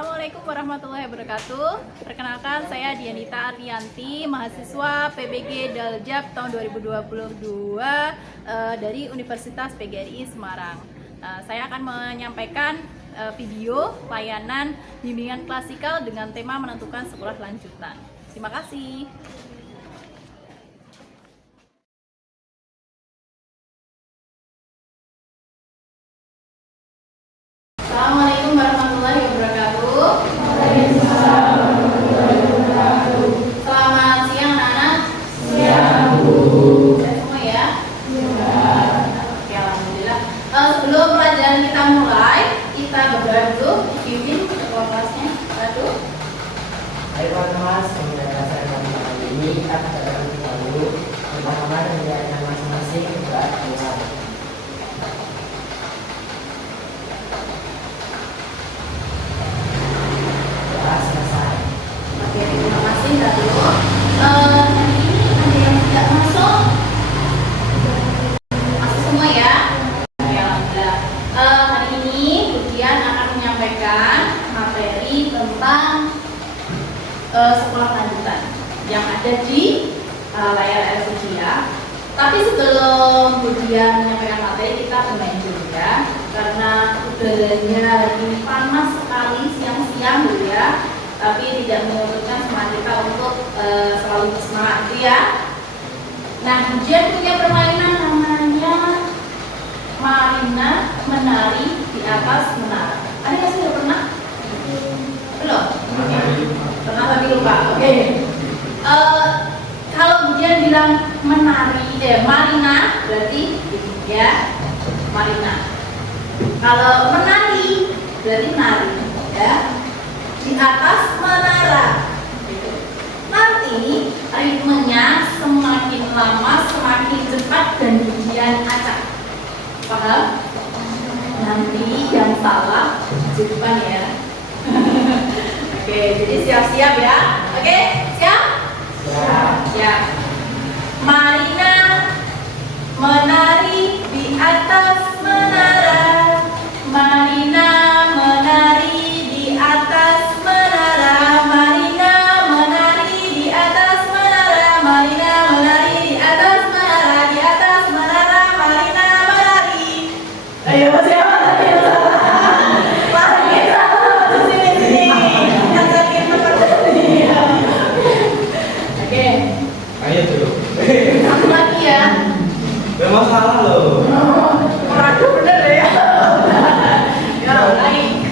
Assalamualaikum warahmatullahi wabarakatuh. Perkenalkan, saya Dianita Aryanti, mahasiswa PBG Daljab tahun 2022 dari Universitas PGRI Semarang. Saya akan menyampaikan video layanan bimbingan klasikal dengan tema menentukan sekolah lanjutan. Terima kasih. Assalamualaikum warahmatullahi wabarakatuh. Selamat siang anak-anak. Siang, Bu. Sehat semua ya? Oke, alhamdulillah. Sebelum pelajaran kita mulai, kita berdoa dulu. Pimpin ketua kelasnya. Satu. Ayo teman-teman, semoga dasar kali ini kita akan kita dulu bersama dengan masing-masing berat Tuhan. Selesai. Oke, terima kasih dulu. Hari ini ada yang tidak masuk? Masuk semua ya? Oke, alhamdulillah. Hari ini ujian akan menyampaikan materi tentang sekolah lanjutan yang ada di layar LCD ya. Tapi sebelum ujian menyampaikan materi, kita bermain dulu ya, karena udaranya hari ini panas sekali siang-siang dulu ya. Tapi tidak menyurutkan semangat kita untuk selalu bersemangat gitu ya. Nah, ujian punya permainan namanya Marina menari di atas menara. Ada yang sudah pernah? Belum? Pernah tapi lupa. Oke. Kalau ujian bilang menari, Marina berarti ya Marina. Kalau menari berarti nari ya. Di atas menara. Nanti ritmenya semakin lama semakin cepat dan ujian acak. Paham? Nanti yang salah depan ya. Oke, jadi siap-siap ya. Oke, siap? Siap. Marina menari di atas menara. Marina menari di atas menara. Marina menari di atas menara. Marina menari di atas menara. Di atas menara Marina menari. Ayo siapa tadi yang salah? Lari kita sini. Ngajakin seperti ini. Oke. Ayo dulu. Satu lagi ya. Memang salah loh. Ragu bener ya. Ya, naik.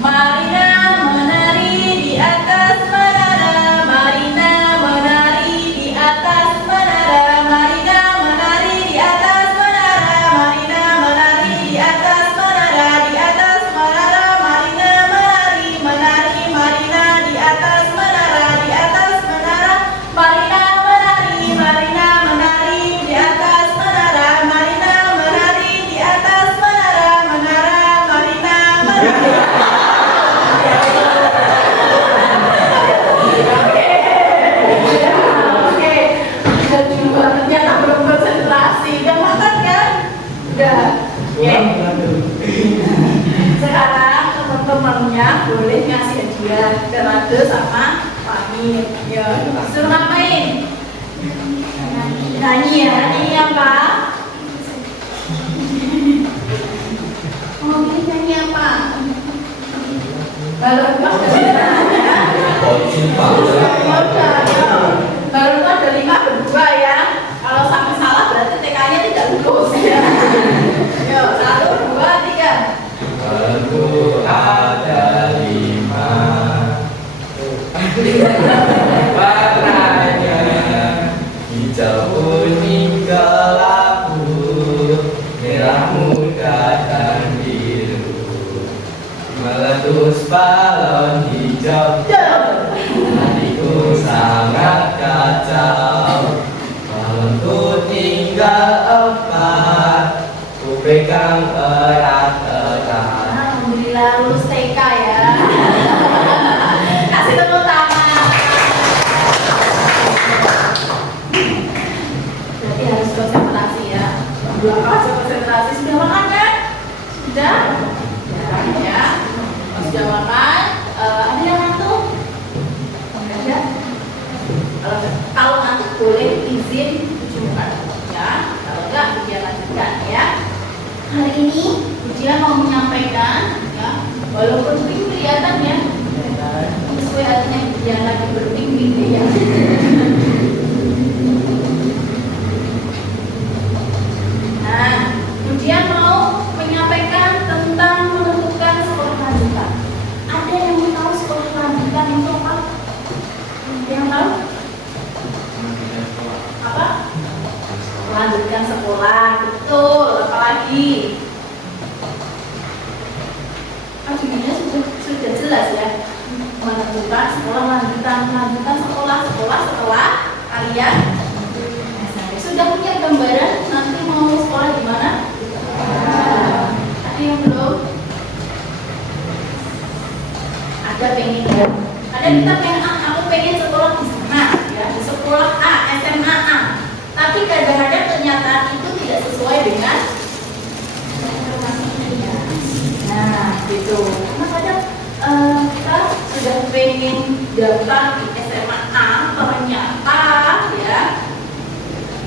Marina menari di atas menara. Marina menari di atas menara. Marina menari di atas menara. Marina menari di atas menara. Di atas menara Marina menari. Menari Marina di atas menara. Di atas menara Marina menari. Marina menari di atas menara. Marina menari di atas menara. Menara Marina menari. Oke, udah juga ternyata belum konsentrasi. Udah makan kan? Udah. Oke. Sekarang teman-temannya boleh ngasih hadiah Gerado sama Fahmi. Ya, suruh ngapain? Nyanyi ya, nyanyi apa? Oh, ini nyanyi apa? Baru baru ada 5 berdua ya. Kalau sampai salah berarti TK-nya tidak lulus ya. Yo, 1, 2, 3. Aku ada 5. Warnanya hijau, kuning, kelabu, merah muda dan biru. Meletus balon hijau, hatiku sangat kacau. Balonku tinggal 4, ku pegang erat-erat. Alhamdulillah lulus TK ya. Kasih tepuk tangan. Berarti harus konsentrasi ya. Harus konsentrasi. Sudah makan kan? Sudah? Ya. Sudah makan? Ada yang ngantuk? Nggak ada. Kalau ngantuk boleh izin ujungkan, ya. Kalau enggak, ujian lanjutkan, ya. Hari ini ujian mau menyampaikan, ya. Walaupun pink kelihatan ya, sesuai artinya ujian lagi berping-ping ya. Nah, ujian mau menyampaikan tentang menentukan sekolah lanjutan. Ada yang mau tahu sekolah lanjutan itu apa? Yang tahu? Apa? Melanjutkan sekolah, betul. Apalagi? Artinya sudah jelas ya. Menentukan sekolah lanjutan sekolah setelah kalian SMP. Sudah punya gambaran nanti mau sekolah di mana? Ada yang belum? Ada pengen ya? Ada kita pengen aku pengen sekolah di sana ya, di sekolah A, SMA A. Tapi kadang-kadang kenyataan itu tidak sesuai dengan informasi ini ya. Nah, gitu. Karena kadang kita sudah pengen daftar di SMA A, ternyata ya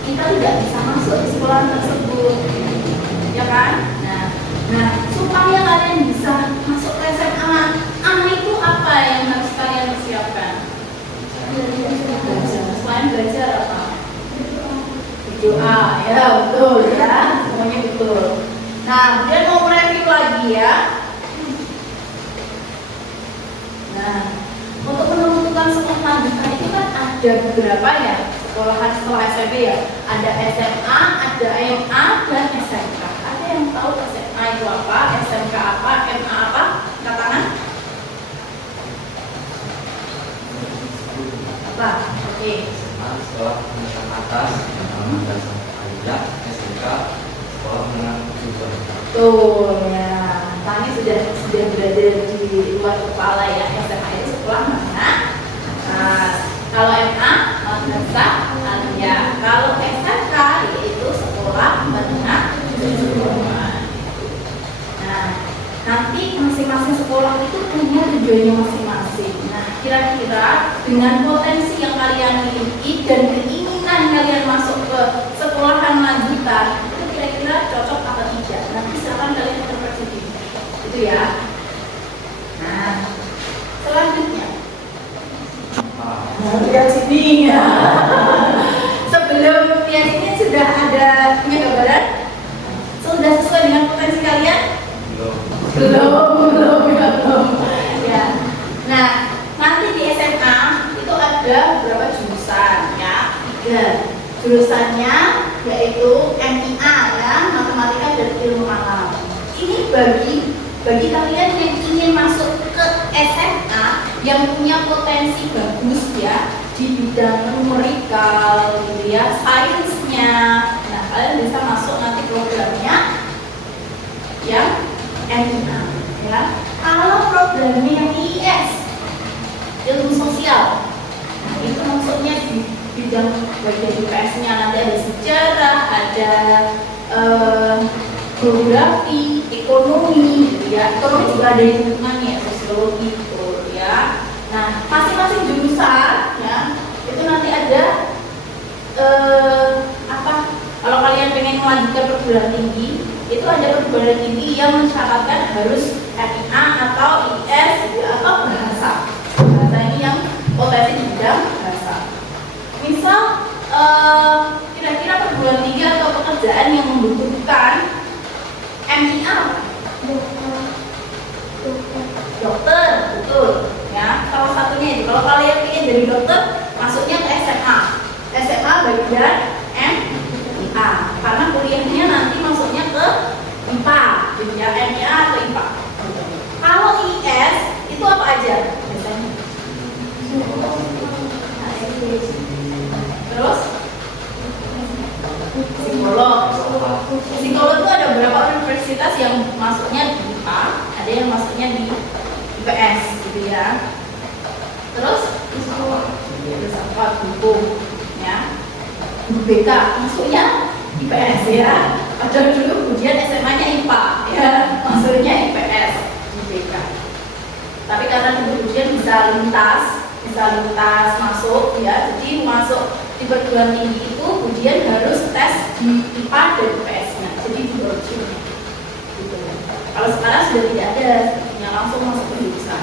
kita tidak bisa masuk di sekolah tersebut, ya kan? Nah, supaya kalian bisa masuk ke SMA A itu apa yang harus kalian persiapkan? Selain belajar apa? Doa, ya betul ya, semuanya betul. Nah, kemudian mau review lagi ya. Nah, untuk menentukan sekolah lanjutan itu kan ada beberapa ya sekolahan setelah SMP ya. Ada SMA, ada MA, dan SMK. Ada yang tahu SMA itu apa, SMK apa, MA apa? Angkat tangan. Apa? Oke. Sekolah menengah atas, dan sampai SMK, sekolah menengah kejuruan. Tuh ya, tanya sudah berada di luar kepala ya. SMA itu sekolah menengah atas. Kalau MA madrasah aliyah. Kalau SMK yaitu sekolah menengah kejuruan. Nah, nanti masing-masing sekolah itu punya tujuannya masing-masing. Nah, kira-kira dengan potensi yang kalian miliki dan keinginan kalian masuk ke sekolahan lanjutan itu kira-kira cocok atau tidak? Nanti silakan kalian interpretasi itu ya. Nah, selanjutnya lihat sini ya. Sebelum lihat sini sudah ada punya gambaran? Sudah sesuai dengan potensi kalian? Belum. Ya. Nah, nanti di SMA itu ada beberapa jurusan ya. 3 jurusannya yaitu MIA ya, matematika dan ilmu alam. Ini bagi kalian yang ingin masuk ke SMA yang punya potensi bagus ya di bidang numerikal gitu ya, sainsnya. Nah, kalian bisa masuk nanti programnya yang MIA ya. Kalau programnya yang IS, ilmu sosial, nah, itu maksudnya di bidang bagian IPS-nya nanti ada sejarah, ada geografi, ekonomi gitu ya. Ekonomi juga ada hitungannya, sosiologi gitu ya. Nah, masing-masing jurusan ya itu nanti ada kalau kalian pengen melanjutkan perguruan tinggi, itu ada perguruan tinggi yang mensyaratkan harus MIA atau IS atau bahasa. Bahasa ini yang potensi di bidang bahasa. Misal kira-kira perguruan tinggi atau pekerjaan yang membutuhkan MIA dokter, betul ya. Salah satunya itu kalau kalian ingin jadi dokter, masuknya ke SMA bagian MIA, karena kuliahnya nanti masuknya ke IPA gitu ya, MIA atau IPA. Kalau IS itu apa aja biasanya? Terus psikolog itu ada beberapa universitas yang masuknya di IPA, ada yang masuknya di IPS gitu ya. Terus apa hukum ya, BK masuknya IPS ya. Padahal dulu ujian SMA-nya IPA ya, masuknya IPS di BK. Tapi karena kemudian bisa lintas masuk ya, jadi masuk di perguruan tinggi itu kemudian harus tes di IPA dan IPS-nya, jadi di Borju gitu. Kalau sekarang sudah tidak ada, sepertinya langsung masuk ke jurusan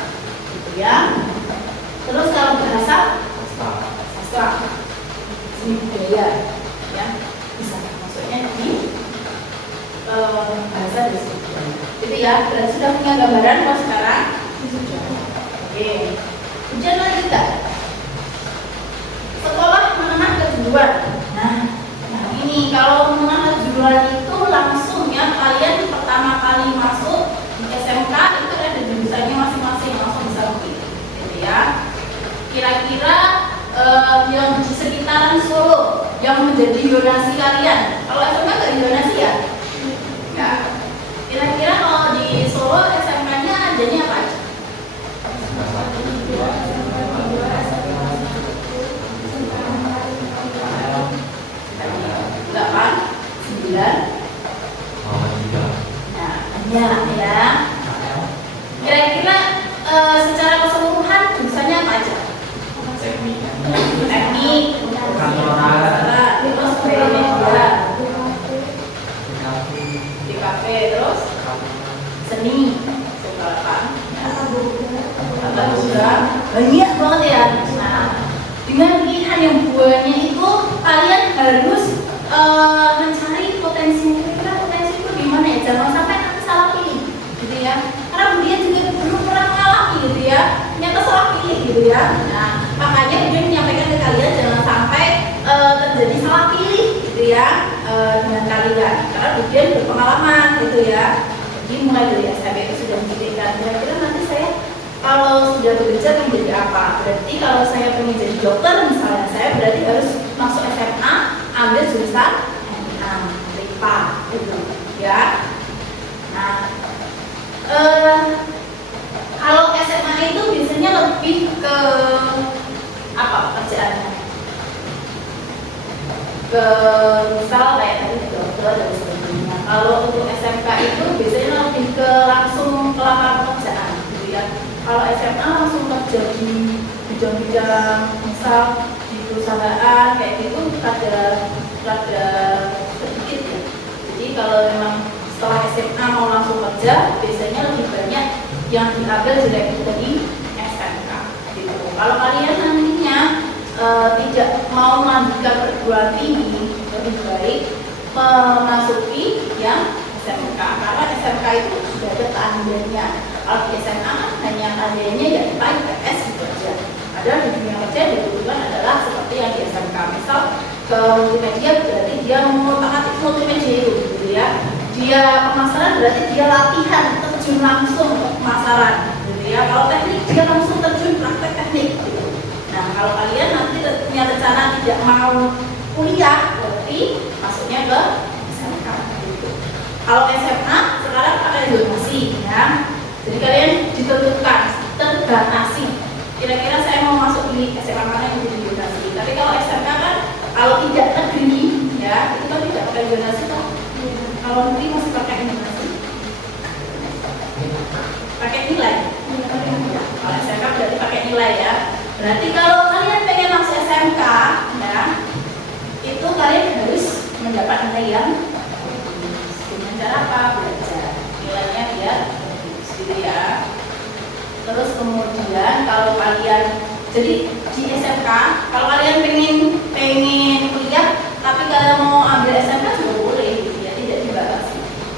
gitu ya. Terus kalau bahasa sastra, seni budaya ya, bisa maksudnya di bahasa dan seni budaya gitu ya. Berarti sudah punya gambaran kalau sekarang? Sudah. Oke. Kemudian lanjutkan sekolah menengah kejuruan. Nah ini kalau menengah kejuruan itu langsung ya, kalian pertama kali masuk di SMK itu ada jurusannya masing-masing, langsung bisa pilih gitu ya. Kira-kira yang di sekitaran Solo yang menjadi zonasi kalian, kalau SMK nggak zonasi ya? Nggak. Kira-kira kalau di Solo SMK-nya adanya apa aja? 8, 9. Nah, banyak ya. Kira-kira secara keseluruhan jurusannya apa aja? Teknik, terus media, di kafe, terus seni, banyak banget ya. Nah, dengan pilihan yang buahnya itu kalian harus mencari potensi. Kira-kira potensi itu di mana ya? Jangan sampai nanti salah pilih, gitu ya. Karena dia juga belum pernah mengalami, gitu ya. Ternyata salah pilih, gitu ya. Nah, makanya dia menyampaikan ke kalian jangan sampai terjadi salah pilih, gitu ya, dengan kalian. Karena dia berpengalaman, gitu ya. Jadi mulai dari SMP itu sudah memikirkan kira-kira nanti saya kalau sudah bekerja menjadi apa? Berarti kalau saya pengen jadi dokter misalnya, saya berarti harus masuk SMA, ambil jurusan IPA, gitu ya. Nah, kalau SMA itu biasanya lebih ke apa pekerjaannya? Ke misal kayak tadi dokter dan sebagainya. Kalau untuk SMK itu biasanya lebih ke langsung ke lapangan pekerjaan, gitu ya. Kalau SMA langsung kerja di bidang-bidang misal di perusahaan kayak gitu rada sedikit ya. Jadi kalau memang setelah SMA mau langsung kerja biasanya lebih banyak yang diambil direct dari SMK gitu. Kalau kalian nantinya tidak mau melanjutkan perguruan tinggi, lebih baik memasuki yang SMK karena SMK itu sudah ada keahliannya. Kalau di SMA hanya keahliannya ya IPA, IPS gitu aja. Ada di dunia kerja dibutuhkan adalah seperti yang di SMK, misal ke multimedia berarti dia mengotak-atik multimedia itu, gitu ya. Dia pemasaran berarti dia latihan terjun langsung ke pemasaran, gitu ya. Kalau teknik dia langsung terjun praktek teknik, gitu. Nah kalau kalian nanti punya rencana tidak mau kuliah, berarti masuknya ke SMK. Gitu. Kalau SMA sekarang pakai zonasi, ya. Jadi kalian ditentukan, terbatasi. Kira-kira saya mau masuk di SMA mana yang jadi zonasi. Tapi kalau SMK kan, kalau tidak negeri, ya itu kan tidak pakai zonasi kan. Kalau negeri masih pakai zonasi, pakai nilai. Kalau SMK berarti pakai nilai ya. Berarti kalau kalian pengen masuk SMK, ya itu kalian harus mendapat nilai yang dengan cara apa? Belajar. Nilainya biar gitu ya. Terus kemudian kalau kalian jadi di SMK, kalau kalian pengen kuliah tapi kalian mau ambil SMK juga boleh, gitu ya, tidak dibatasi.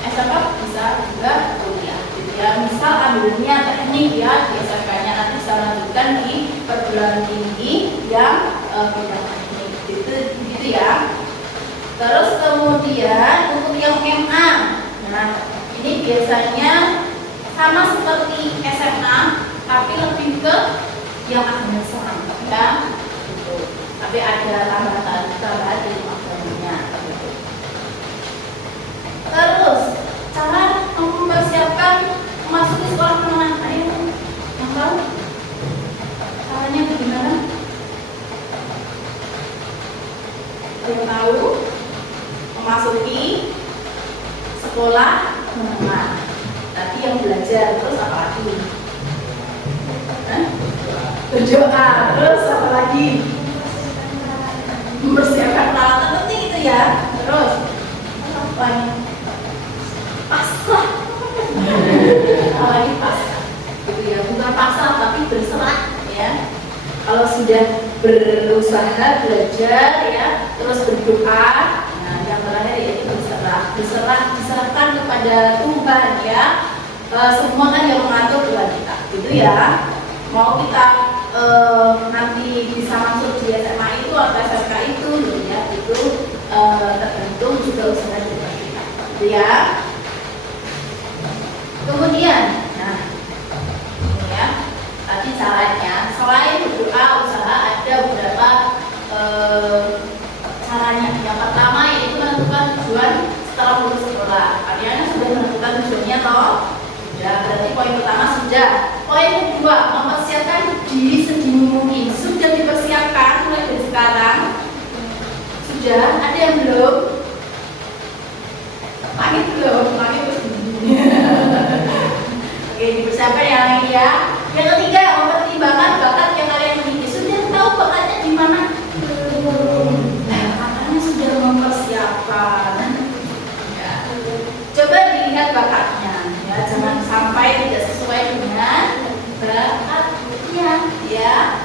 SMK bisa juga kuliah, gitu ya. Misal ambilnya teknik ya di SMK-nya, nanti bisa lanjutkan di perguruan tinggi yang bidang teknik, gitu ya. Terus kemudian untuk yang MA, nah ini biasanya sama seperti SMA, tapi lebih ke yang administrasi, ya, gitu. Tapi ada tambahan di agamanya, gitu. Terus cara mempersiapkan memasuki sekolah menengah, ada yang tahu caranya bagaimana? Ada yang tahu memasuki sekolah menengah? Tadi yang belajar, terus apa lagi? berdoa. Terus apa lagi? Mempersiapkan peralatan penting itu ya. Terus apa ini? Pasrah. Apalagi pasrah gitu ya, bukan pasrah tapi berserah ya. Kalau sudah berusaha belajar ya, terus berdoa, nah yang terakhir yaitu diserahkan kepada Tuhan ya. Semua kan yang mengatur Tuhan kita gitu ya. Mau kita nanti bisa masuk di SMA itu atau SMK itu ya, itu tergantung juga usaha Tuhan kita gitu ya. Kemudian, nah ini ya, tadi caranya selain berdoa usaha ada beberapa caranya. Yang pertama yaitu menentukan tujuan setelah lulus sekolah. Kalian sudah menentukan tujuannya toh? Sudah, berarti poin pertama sudah. Poin kedua, mempersiapkan diri sedini mungkin. Sudah dipersiapkan mulai dari sekarang? Sudah, ada yang belum? Langit belum? Langit belum? Oke, dipersiapkan yang lain ya. Yang ketiga, mempertimbangkan bakat yang kalian miliki. Sudah tahu bakatnya di mana? Nah, katanya sudah mempersiapkan. Ya. Coba dilihat bakatnya. Ya, jangan sampai tidak sesuai dengan bakatnya. Ya.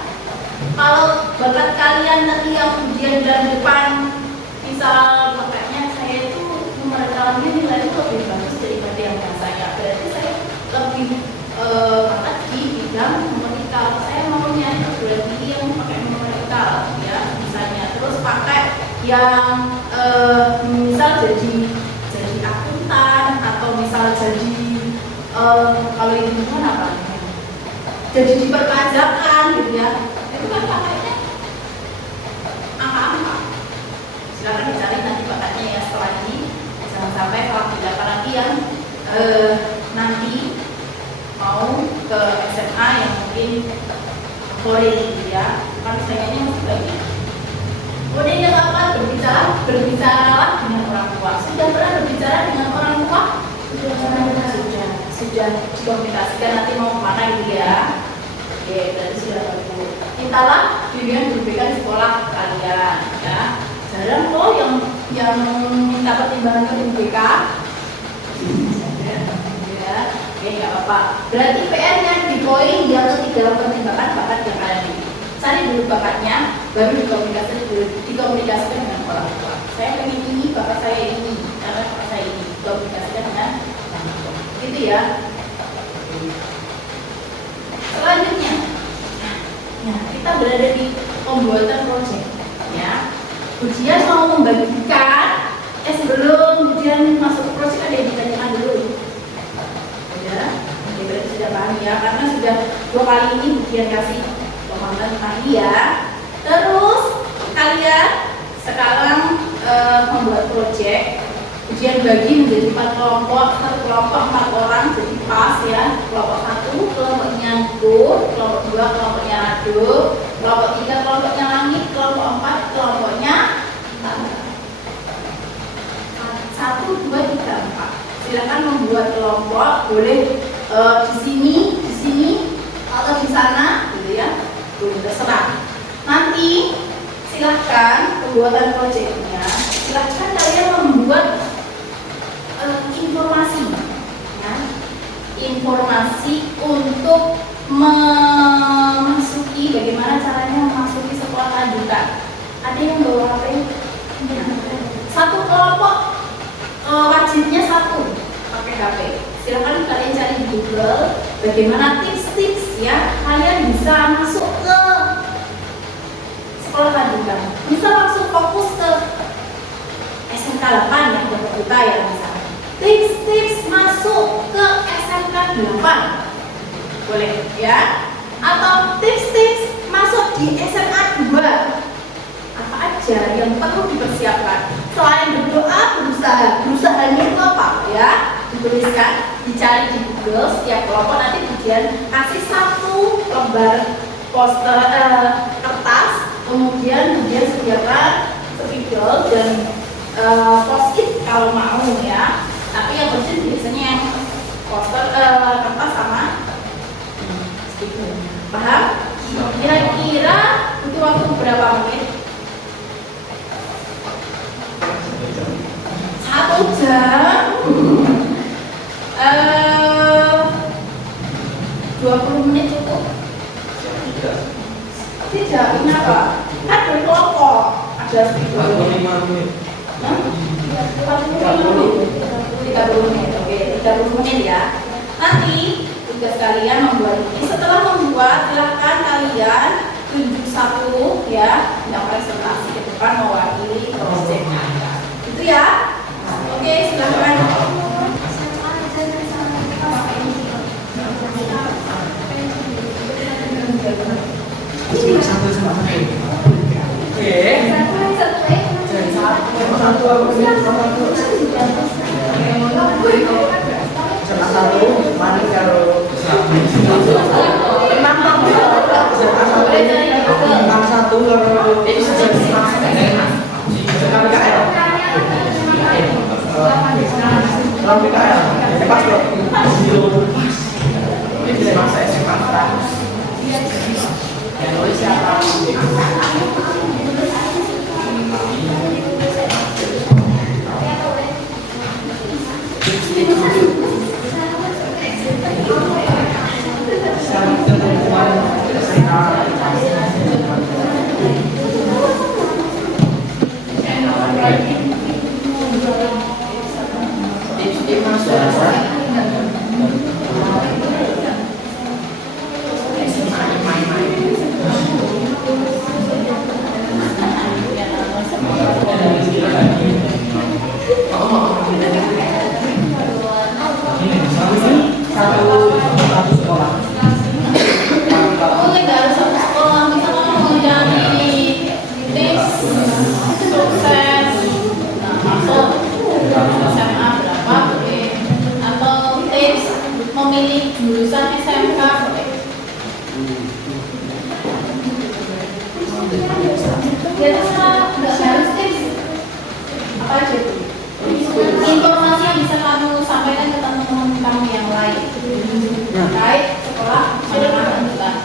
Kalau bakat kalian nanti yang ujian bulan depan, misal bakatnya saya itu nomor ini nilai itu lebih bagus daripada yang biasanya. Berarti saya lebih bakat di bidang numerical. Saya maunya itu berarti yang pakai numerical ya misalnya. Terus pakai yang misal jadi akuntan atau misal jadi kalau itu kan apa? Jadi di perpajakan gitu ya. Itu kan pakainya angka-angka. Silakan dicari nanti bakatnya ya setelah ini. Jangan sampai kalau tidak apalagi yang nanti mau ke SMA yang mungkin favorit gitu ya, kan sayangnya masih banyak. Kemudian yang apa? Berbicaralah dengan orang tua. Sudah pernah berbicara dengan orang tua? Sudah dikomunikasikan nanti mau kemana gitu ya. Oke, berarti sudah bagus. Mintalah bimbingan berbeda di sekolah kalian ya. Jarang kok yang minta pertimbangan ke UBK. Ya, oke nggak apa-apa. Berarti PR-nya di poin yang ketiga, pertimbangan bakat yang kalian miliki. Cari dulu bakatnya, baru dikomunikasikan dengan orang tua. Saya pengen ini, bakat saya ini, karena bakat saya ini. Dikomunikasikan dengan orang tua. Gitu ya. Selanjutnya, nah kita berada di pembuatan proyek. Ya. Ujian mau membagikan, sebelum ujian masuk ke proyek ada yang ditanyakan dulu. Ya, berarti sudah paham ya, karena sudah 2 kali ini ujian kasih pemahaman tentang dia. Terus kalian sekarang membuat proyek. Ujian bagi menjadi 4 kelompok, satu kelompok 4 orang, jadi pas ya. Kelompok 1 kelompoknya Gur, kelompok 2 kelompoknya Radu, kelompok 3 kelompoknya Langit, kelompok 4 kelompoknya 1, 2, 3, 4. Silakan membuat kelompok, boleh di sini atau di sana, gitu ya, boleh terserah. Nanti silahkan pembuatan proyeknya, silahkan kalian membuat informasi, ya, informasi untuk memasuki, bagaimana caranya memasuki sekolah lanjutan. Ada yang bawa HP? Satu kelompok wajibnya 1 pakai HP. Silakan kalian cari di Google bagaimana tips-tips ya kalian bisa masuk ke sekolah lanjutan. Bisa langsung fokus ke SMK 8 yang Bapak kita ya misalnya. Tips-tips masuk ke SMK 8 boleh ya, atau tips-tips masuk di SMA 2. Apa aja yang perlu dipersiapkan selain berdoa, berusahanya itu apa ya, dituliskan, dicari di Google. Setiap kelompok nanti ujian kasih 1 lembar poster kertas, kemudian sediakan spidol dan post-it kalau mau ya. Tapi yang penting biasanya yang poster kertas sama spidol. Paham? 20 menit cukup? Tidak. Tidak, kenapa? Kan berkelompok. Ada 45 menit. 30 menit, oke, 30 menit ya. Nanti tugas kalian membuat ini. Setelah membuat, silahkan kalian tunjuk satu ya yang presentasi ke depan mewakili proyeknya. Itu ya. Oke, silahkan. Satu sama satu. Oke. Satu, mari kalau satu kalau PKL, pas loh. Ini bisa masa SMA 100. Yang nulis siapa? Informasi yang bisa kamu sampaikan ke teman-teman kamu yang lain terkait sekolah menengah lanjutan.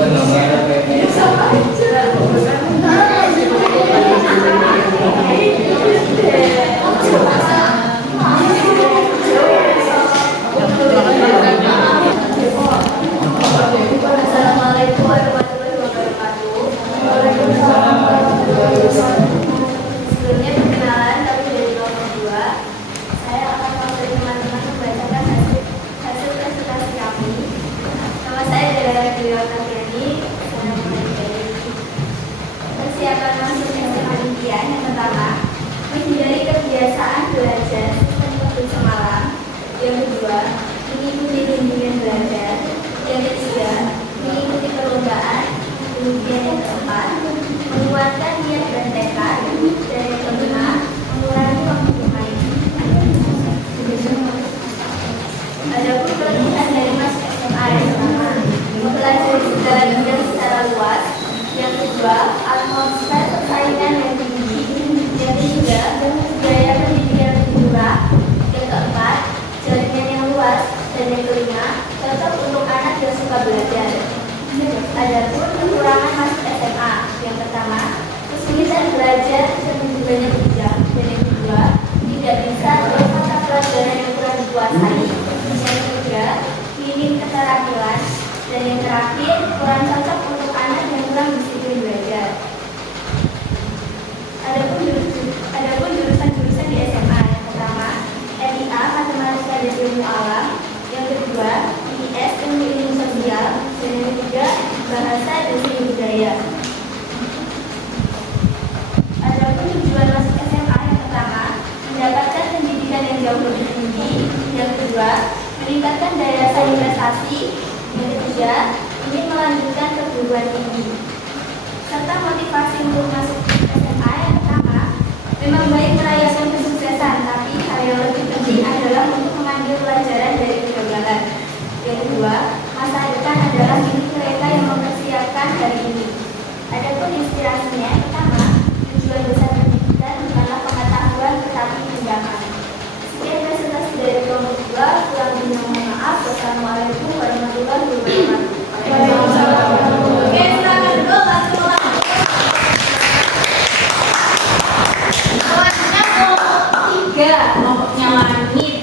Assalamualaikum warahmatullahi wabarakatuh. Waalaikumsalam warahmatullahi wabarakatuh. Sebelumnya perkenalan, kami dari kelompok 2. Saya akan mengajari teman-teman membacakan hasil presentasi kami. Nama saya adalah Dewa Katriani. Saya dari persiapan masuk SMA impian yang pertama, menghindari kebiasaan belajar sistem waktu semalam. Yang kedua, mengikuti bimbingan belajar. Yang ketiga, mengikuti perlombaan. Kemudian yang keempat, menguatkan niat dan tekad. Dan yang kelima, mengurangi waktu bermain. Adapun kelebihan dari masuk SMA yang pertama, mempelajari segala bidang secara luas. Yang kedua, atmosfer persaingan yang tinggi. Yang ketiga, biaya pendidikan lebih murah. Yang keempat, jaringan yang luas. Dan yang kelima, cocok untuk anak yang suka belajar. Adapun kekurangan masuk SMA, yang pertama, kesulitan belajar dengan banyak bidang. Dan yang kedua, tidak bisa dengan mata pelajaran yang kurang dikuasai. Yang ketiga, minim keterampilan. Dan yang terakhir, kurang cocok untuk anak yang kurang disiplin belajar. Adapun jurusan-jurusan di SMA, yang pertama, MIA Matematika dan Ilmu Alam. Yang kedua, IS Ilmu Sosial. Dan yang ketiga, Bahasa dan Seni Budaya. Adapun tujuan masuk SMA yang pertama, mendapatkan pendidikan yang jauh lebih tinggi. Yang kedua, meningkatkan daya saing prestasi. Yang ketiga, ingin melanjutkan perguruan tinggi. Serta motivasi untuk masuk SMA yang pertama, memang baik merayakan kesuksesan, tapi hal yang lebih penting adalah untuk mengambil pelajaran dari kegagalan. Yang kedua, masa depan adalah milik mereka yang mempersiapkan hari ini. Adapun inspirasinya, yang pertama, tujuan besar pendidikan bukanlah pengetahuan tetapi tindakan. Sekian presentasi dari kelompok 2. Kurang lebih mohon maaf. Wassalamualaikum warahmatullahi wabarakatuh. Oke, silakan dulu kelas 2. Kelasnya kelompok 3, kelompoknya langit.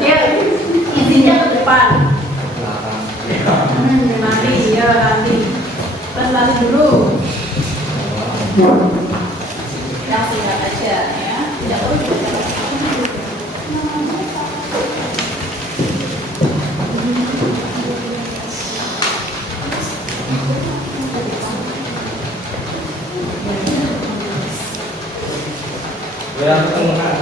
Yuk, izinnya ke depan. Nanti, ya nanti. Presentasi dulu. Yang singkat aja ya. Tidak perlu dibaca. Yang tengah.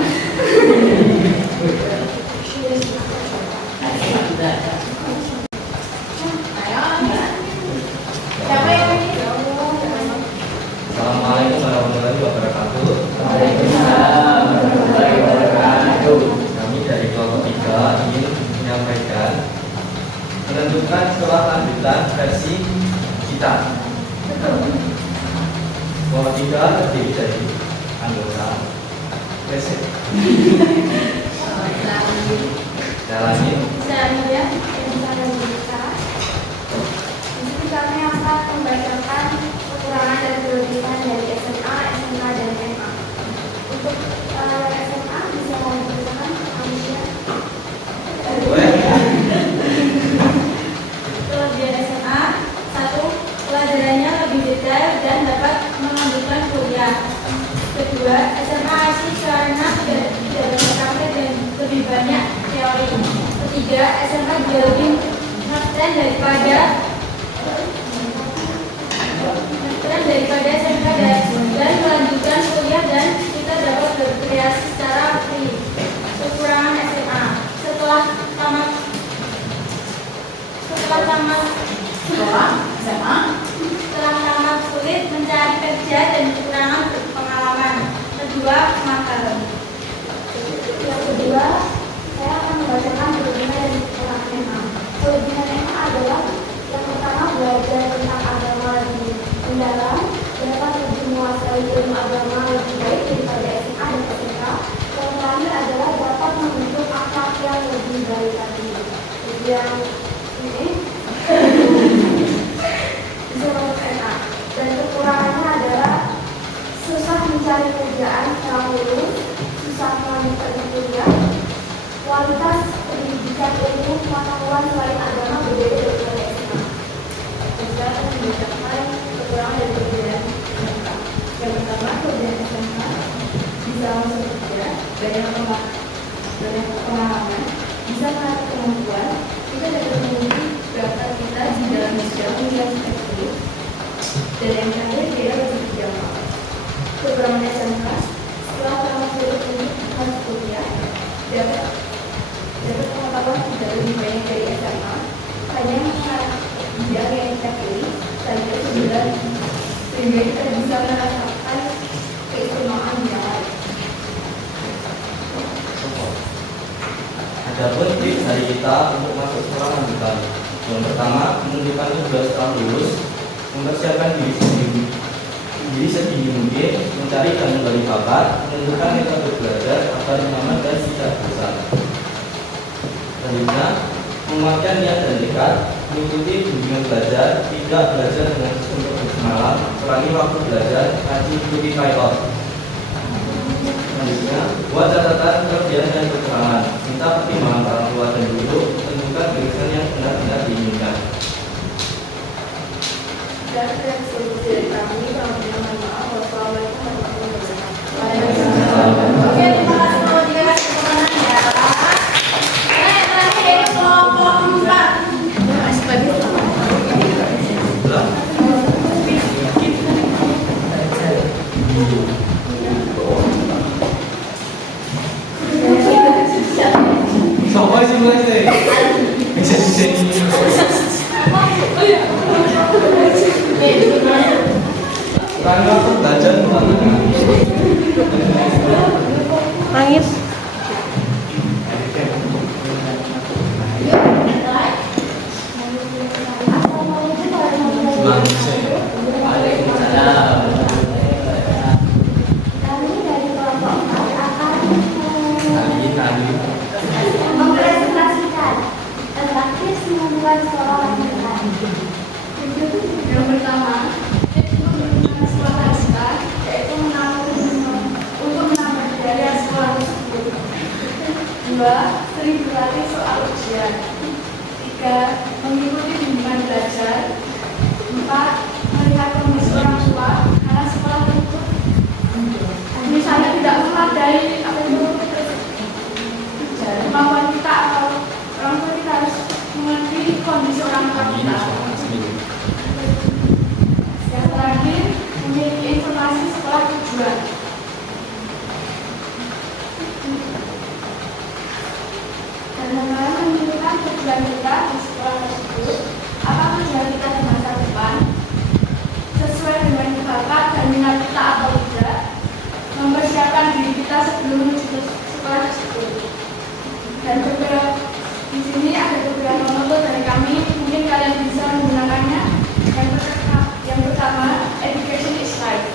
Siapa yang ini? Assalamualaikum warahmatullahi wabarakatuh. Waalaikumsalam warahmatullahi wabarakatuh. Kami dari kelompok 3 ingin menyampaikan menentukan sekolah lanjutan versi kita. Kelompok 3 terdiri dari anggota preset. Jalani. Selanjutnya, di sini kami akan membacakan kekurangan dan kelebihan dari SMA, SMA dan MA. Untuk SMA bisa menunjukkan manusia. Kelebihan SMA, 1. Pelajarannya lebih detail dan dapat melanjutkan kuliah. Kedua, SMA asik karena tidak banyak praktek dan lebih banyak teori. Ketiga, SMA juga lebih ngetren daripada SMK dan melanjutkan kuliah dan kita dapat berkreasi secara free. Kekurangan SMA, setelah tamat sulit mencari kerja dan kekurangan pengalaman. Kedua, makan. Yang kedua, saya akan membacakan kelebihan dan kekurangan MA. Kelebihan MA adalah yang pertama, belajar tentang agama lebih mendalam, dapat lebih menguasai ilmu agama lebih baik daripada SMA dan SMK. yang ini bisa masuk SMA. Dan kekurangannya adalah susah mencari kerjaan secara lulus, susah melanjutkan kuliah, kualitas pendidikan ilmu pengetahuan selain agama berbeda dari SMA. Dan saya akan menjelaskan kekurangan dan perbedaan SMK. Yang pertama, perbedaan SMK bisa masuk kerja, banyak pengalaman, bisa melatih kemampuan, kita dapat menguji bakat kita di dalam bidang yang spesifik. Dan yang terakhir, dia lebih dijangkau. Kekurangan SMK setelah tamat jalur untuk masuk kuliah dapat pengetahuan tidak lebih banyak dari SMA, hanya mengarah bidang yang kita pilih saja sehingga kita bisa merasakan keistimewaan yang lain. Adapun tips dari kita untuk masuk sekolah lanjutan. Yang pertama, menunjukkan tugas setelah lulus, mempersiapkan diri sedini mungkin, mencari dan menggali bakat, menentukan metode belajar agar nyaman dan tidak bosan. Selanjutnya, menguatkan niat dan tekad, mengikuti bimbingan belajar, tidak belajar dengan untuk bermalam, kurangi waktu belajar, rajin ikuti tryout. Selanjutnya, buat catatan kelebihan dan kekurangan, minta pertimbangan orang tua dan guru, tentukan jurusan yang benar-benar diinginkan. Dan solusi dari kami, mohon maaf. Wassalamualaikum warahmatullahi Oke, wabarakatuh. terima kasih kalau tiga kasih kemenangan ya. Terakhir kelompok 4. Masih pagi. Sampai sih mulai bisa ini. Karena aku belajar Nangis. Kami dari kelompok 4 akan mempresentasikan tentang tips membuat sekolah lanjutan. Yang pertama, tips membuat sekolah lanjutan yaitu untuk menambah biaya sekolah tersebut. 2. Sering berlatih soal ujian. 3. Mengikuti bimbingan belajar. 4. Melihat kondisi orang tua karena sekolah tersebut misalnya tidak memadai kemampuan kita atau orang tua kita harus mengerti kondisi orang tua kita. Yang terakhir, memiliki informasi sekolah tujuan. Dan menentukan tujuan kita di sekolah tersebut, apa tujuan kita di masa depan, sesuai dengan bakat dan minat kita atau tidak, mempersiapkan diri kita sebelum menuju sekolah tersebut. Dan di sini ada beberapa moto dari kami, mungkin kalian bisa menggunakannya. Yang pertama, education is life.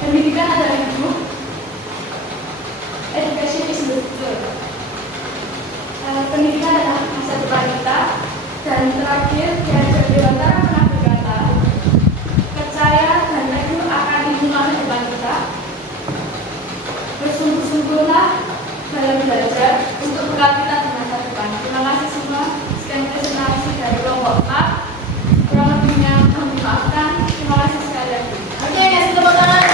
Pendidikan adalah hidup. Education is the future. Pendidikan adalah masa depan kita. Dan terakhir, diajar dewata pernah berkata, percaya dan teguh akan ilmu masa depan kita. Bersungguh-sungguhlah dalam belajar untuk bekal kita di masa depan. Terima kasih semua. Sekian presentasi dari kelompok 4. Kurang lebihnya mohon dimaafkan. Terima kasih sekali lagi. Oke, kasih tepuk tangan.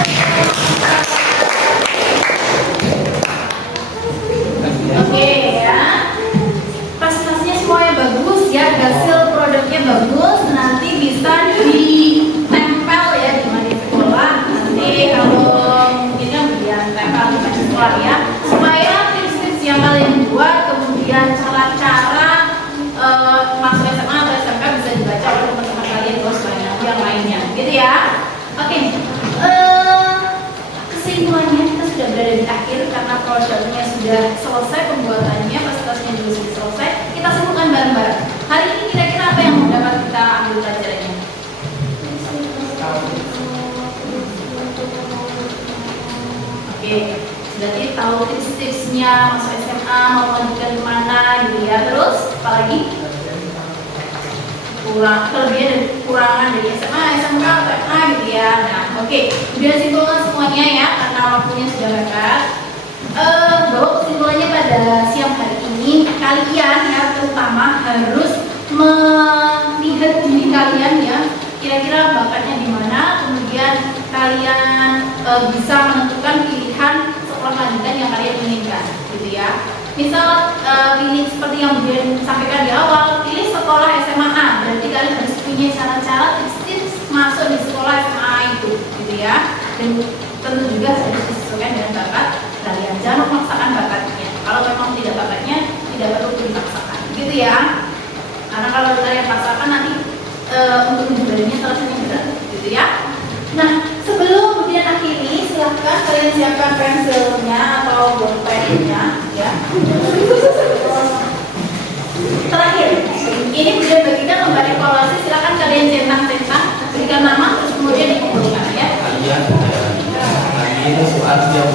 Oke ya. Presentasinya semuanya bagus ya, hasil produknya bagus. Nanti bisa ditempel ya di sekolah. Nanti kalau mungkinnya biar tempel di sekolah ya. Supaya tips-tips yang kalian buat, kemudian cara-cara masuk SMA atau SMK bisa dibaca oleh teman-teman kalian terus banyak yang lainnya, gitu ya. Oke, kesimpulannya kita sudah berada di akhir karena produknya sudah selesai pembuatannya, presentasinya juga sudah selesai. Kita simpulkan bareng-bareng. Hari ini kira-kira apa yang dapat kita ambil pelajarannya? Oke, berarti tahu tips-tipsnya masuk SMA, mau lanjutkan kemana gitu ya. Terus, apa lagi? kelebihan dan kekurangan dari SMA, SMK, atau SMA gitu ya. Nah, oke, udah simpulkan semuanya ya karena waktunya sudah mepet. Bahwa kesimpulannya pada siang hari ini kalian ya terutama harus melihat diri kalian ya, kira-kira bakatnya di mana, kemudian kalian bisa menentukan pilihan sekolah lanjutan yang kalian inginkan gitu ya. Misal pilih seperti yang Budian sampaikan di awal, pilih sekolah SMA A, berarti kalian harus punya cara-cara tips-tips masuk di sekolah SMA A itu gitu ya. Dan tentu juga harus disesuaikan dengan bakat kalian, jangan memaksakan bakatnya. Kalau memang tidak bakatnya, tidak perlu dipaksakan gitu ya. Karena kalau kalian paksakan nanti untuk menjalaninya terasanya berat gitu ya. Nah, sebelum kemudian akhiri, silahkan kalian siapkan pensilnya atau bolpennya ya. Terakhir, ini kemudian bagikan lembar evaluasi, silahkan kalian centang-centang, berikan nama, terus kemudian dikumpulkan ya. Kalian ini soal jauh.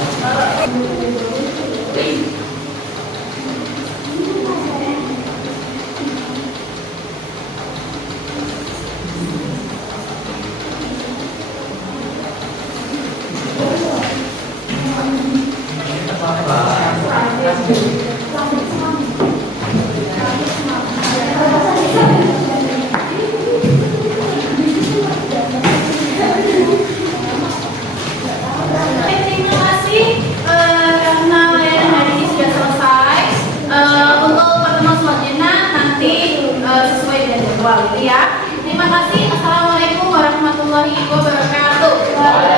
Terima kasih karena layanan hari ini sudah selesai. Untuk pertemuan selanjutnya nanti sesuai dengan jadwal gitu ya. Terima kasih. Assalamualaikum warahmatullahi wabarakatuh.